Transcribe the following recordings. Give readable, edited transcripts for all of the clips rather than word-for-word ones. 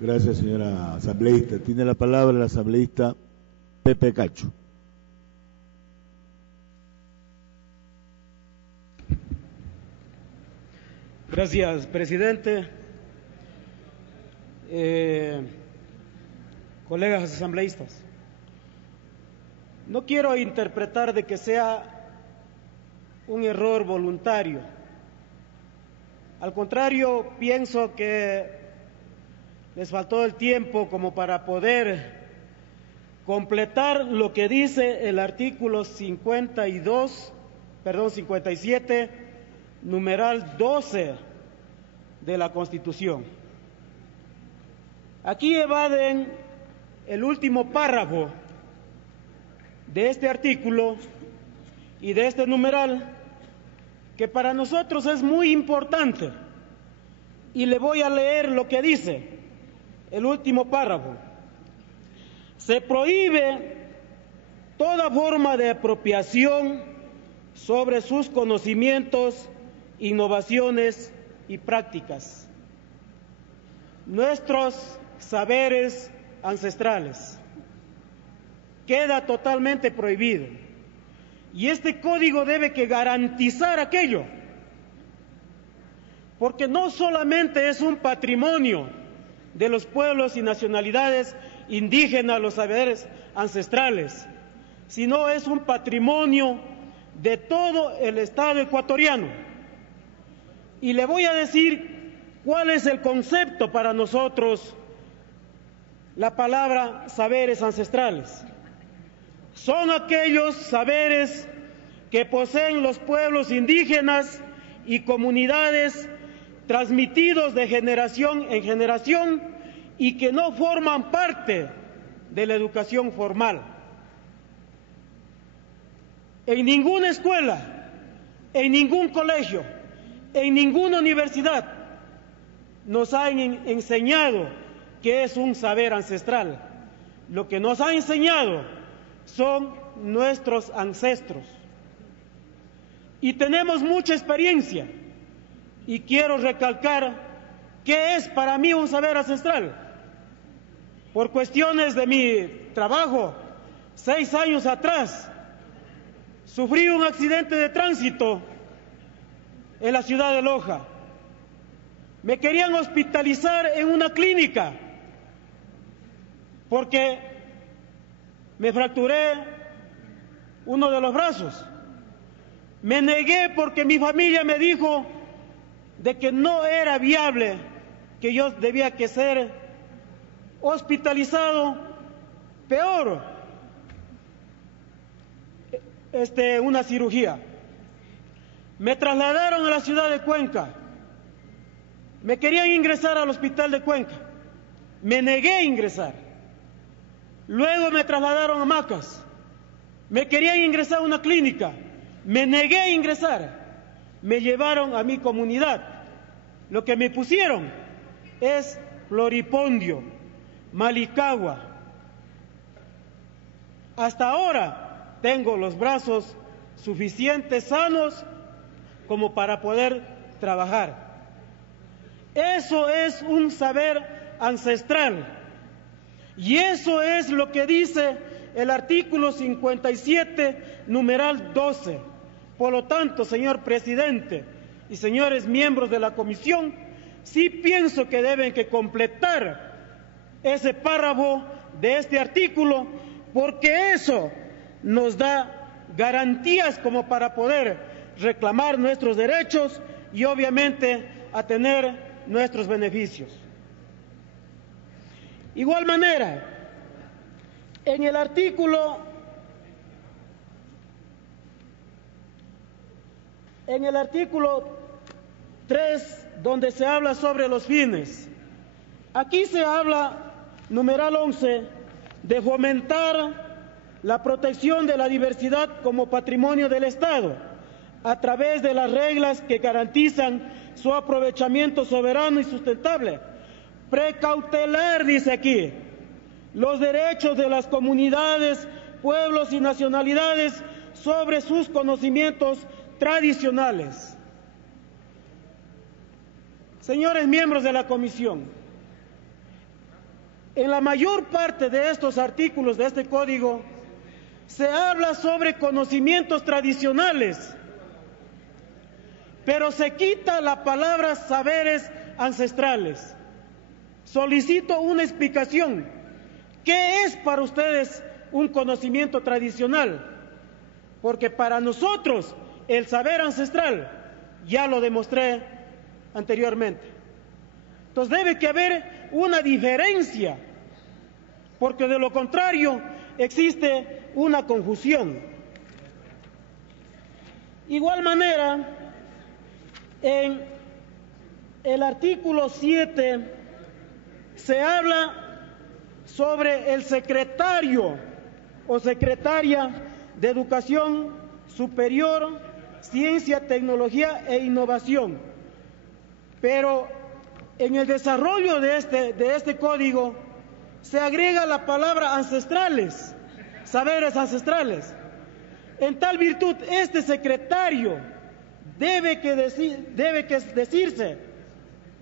Gracias, señora asambleísta. Tiene la palabra el asambleísta Pepe Cacho. Gracias, presidente. Colegas asambleístas, no quiero interpretar de que sea un error voluntario. Al contrario, pienso que les faltó el tiempo como para poder completar lo que dice el artículo 57, numeral 12 de la Constitución. Aquí evaden el último párrafo de este artículo y de este numeral, que para nosotros es muy importante, y le voy a leer lo que dice el último párrafo. Se prohíbe toda forma de apropiación sobre sus conocimientos, innovaciones y prácticas, nuestros saberes ancestrales. Queda totalmente prohibido. Y este código debe que garantizar aquello, porque no solamente es un patrimonio de los pueblos y nacionalidades indígenas, los saberes ancestrales, sino es un patrimonio de todo el Estado ecuatoriano. Y le voy a decir cuál es el concepto para nosotros, la palabra saberes ancestrales. Son aquellos saberes que poseen los pueblos indígenas y comunidades, transmitidos de generación en generación y que no forman parte de la educación formal. En ninguna escuela, en ningún colegio, en ninguna universidad nos han enseñado qué es un saber ancestral. Lo que nos ha enseñado son nuestros ancestros. Y tenemos mucha experiencia. Y quiero recalcar qué es para mí un saber ancestral. Por cuestiones de mi trabajo, 6 años atrás, sufrí un accidente de tránsito en la ciudad de Loja. Me querían hospitalizar en una clínica porque me fracturé uno de los brazos. Me negué porque mi familia me dijo de que no era viable, que yo debía que ser hospitalizado, peor, una cirugía. Me trasladaron a la ciudad de Cuenca. Me querían ingresar al hospital de Cuenca. Me negué a ingresar. Luego me trasladaron a Macas. Me querían ingresar a una clínica. Me negué a ingresar. Me llevaron a mi comunidad. Lo que me pusieron es Floripondio, Malicagua. Hasta ahora tengo los brazos suficientes sanos como para poder trabajar. Eso es un saber ancestral. Y eso es lo que dice el artículo 57, numeral 12. Por lo tanto, señor presidente y señores miembros de la comisión, sí pienso que deben que completar ese párrafo de este artículo, porque eso nos da garantías como para poder reclamar nuestros derechos y obviamente a tener nuestros beneficios. Igual manera, en el artículo 3, donde se habla sobre los fines, aquí se habla, numeral 11, de fomentar la protección de la diversidad como patrimonio del Estado, a través de las reglas que garantizan su aprovechamiento soberano y sustentable. Precautelar, dice aquí, los derechos de las comunidades, pueblos y nacionalidades sobre sus conocimientos tradicionales. Señores miembros de la comisión, En la mayor parte de estos artículos de este código se habla sobre conocimientos tradicionales, pero se quita la palabra saberes ancestrales. Solicito una explicación. ¿Qué es para ustedes un conocimiento tradicional? Porque para nosotros el saber ancestral ya lo demostré anteriormente. Entonces debe que haber una diferencia, porque de lo contrario existe una confusión. Igual manera, en el artículo 7 se habla sobre el secretario o secretaria de Educación Superior, Ciencia, Tecnología e Innovación. Pero en el desarrollo de este código se agrega la palabra ancestrales, saberes ancestrales. En tal virtud, este secretario debe decirse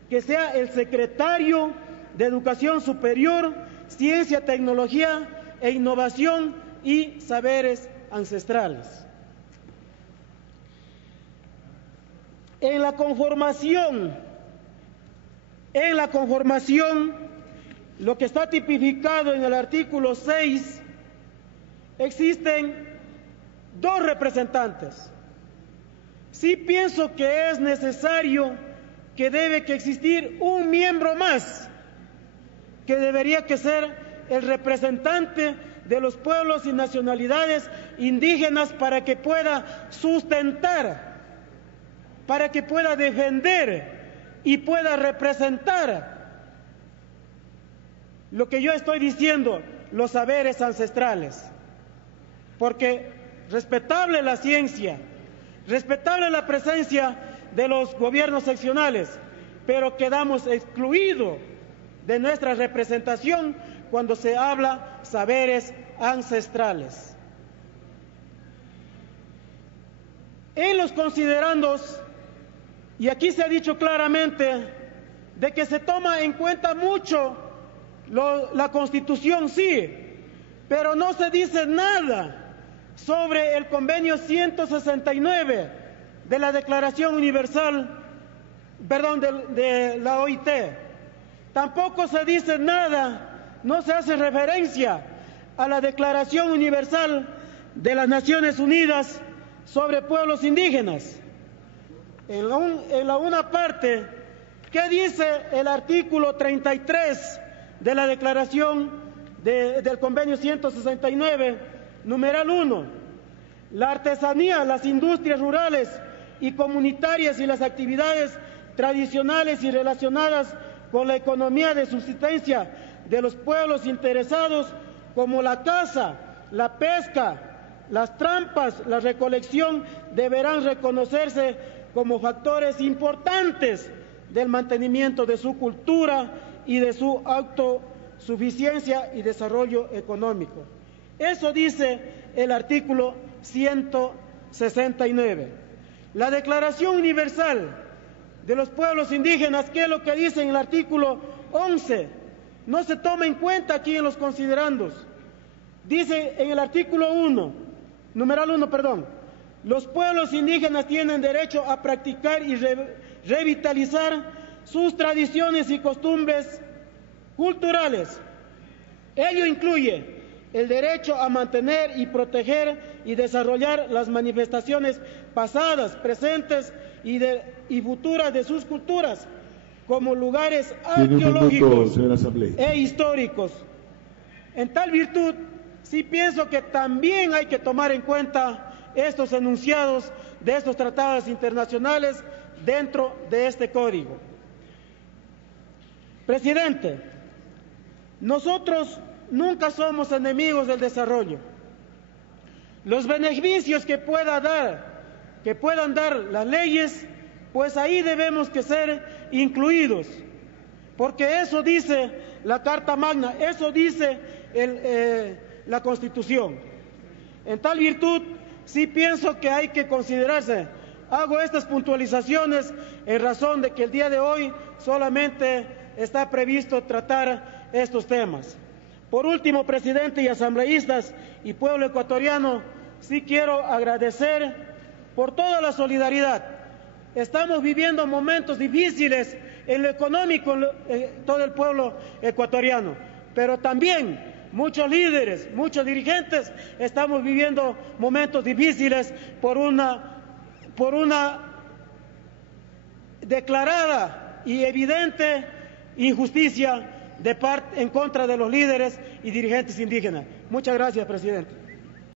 que sea el secretario de Educación Superior, Ciencia, Tecnología e Innovación y Saberes Ancestrales. En la conformación, lo que está tipificado en el artículo 6, existen 2 representantes. Sí pienso que es necesario que debe que existir un miembro más, que debería que ser el representante de los pueblos y nacionalidades indígenas para que pueda sustentar, para que pueda defender y pueda representar lo que yo estoy diciendo, los saberes ancestrales. Porque respetable la ciencia, respetable la presencia de los gobiernos seccionales, pero quedamos excluidos de nuestra representación cuando se habla saberes ancestrales. En los considerandos, y aquí se ha dicho claramente de que se toma en cuenta mucho la Constitución, sí, pero no se dice nada sobre el convenio 169 de la Declaración Universal, de la OIT. Tampoco se dice nada, no se hace referencia a la Declaración Universal de las Naciones Unidas sobre pueblos indígenas. En la una parte, ¿qué dice el artículo 33 de la Declaración del Convenio 169, numeral 1? La artesanía, las industrias rurales y comunitarias y las actividades tradicionales y relacionadas con la economía de subsistencia de los pueblos interesados, como la caza, la pesca, las trampas, la recolección, deberán reconocerse como factores importantes del mantenimiento de su cultura y de su autosuficiencia y desarrollo económico. Eso dice el artículo 169. La Declaración Universal de los Pueblos Indígenas, ¿qué es lo que dice en el artículo 11? No se toma en cuenta aquí en los considerandos. Dice en el artículo 1, numeral 1, los pueblos indígenas tienen derecho a practicar y revitalizar sus tradiciones y costumbres culturales. Ello incluye el derecho a mantener y proteger y desarrollar las manifestaciones pasadas, presentes y futuras de sus culturas, como lugares arqueológicos e históricos. En tal virtud, sí pienso que también hay que tomar en cuenta estos enunciados de estos tratados internacionales dentro de este código. Presidente, nosotros nunca somos enemigos del desarrollo. Los beneficios que puedan dar las leyes, pues ahí debemos que ser incluidos, porque eso dice la Carta Magna, eso dice la Constitución. En tal virtud, sí pienso que hay que considerarse. Hago estas puntualizaciones en razón de que el día de hoy solamente está previsto tratar estos temas. Por último, presidente y asambleístas y pueblo ecuatoriano, sí quiero agradecer por toda la solidaridad. Estamos viviendo momentos difíciles en lo económico, todo el pueblo ecuatoriano, pero también muchos líderes, muchos dirigentes estamos viviendo momentos difíciles por una declarada y evidente injusticia en contra de los líderes y dirigentes indígenas. Muchas gracias, presidente.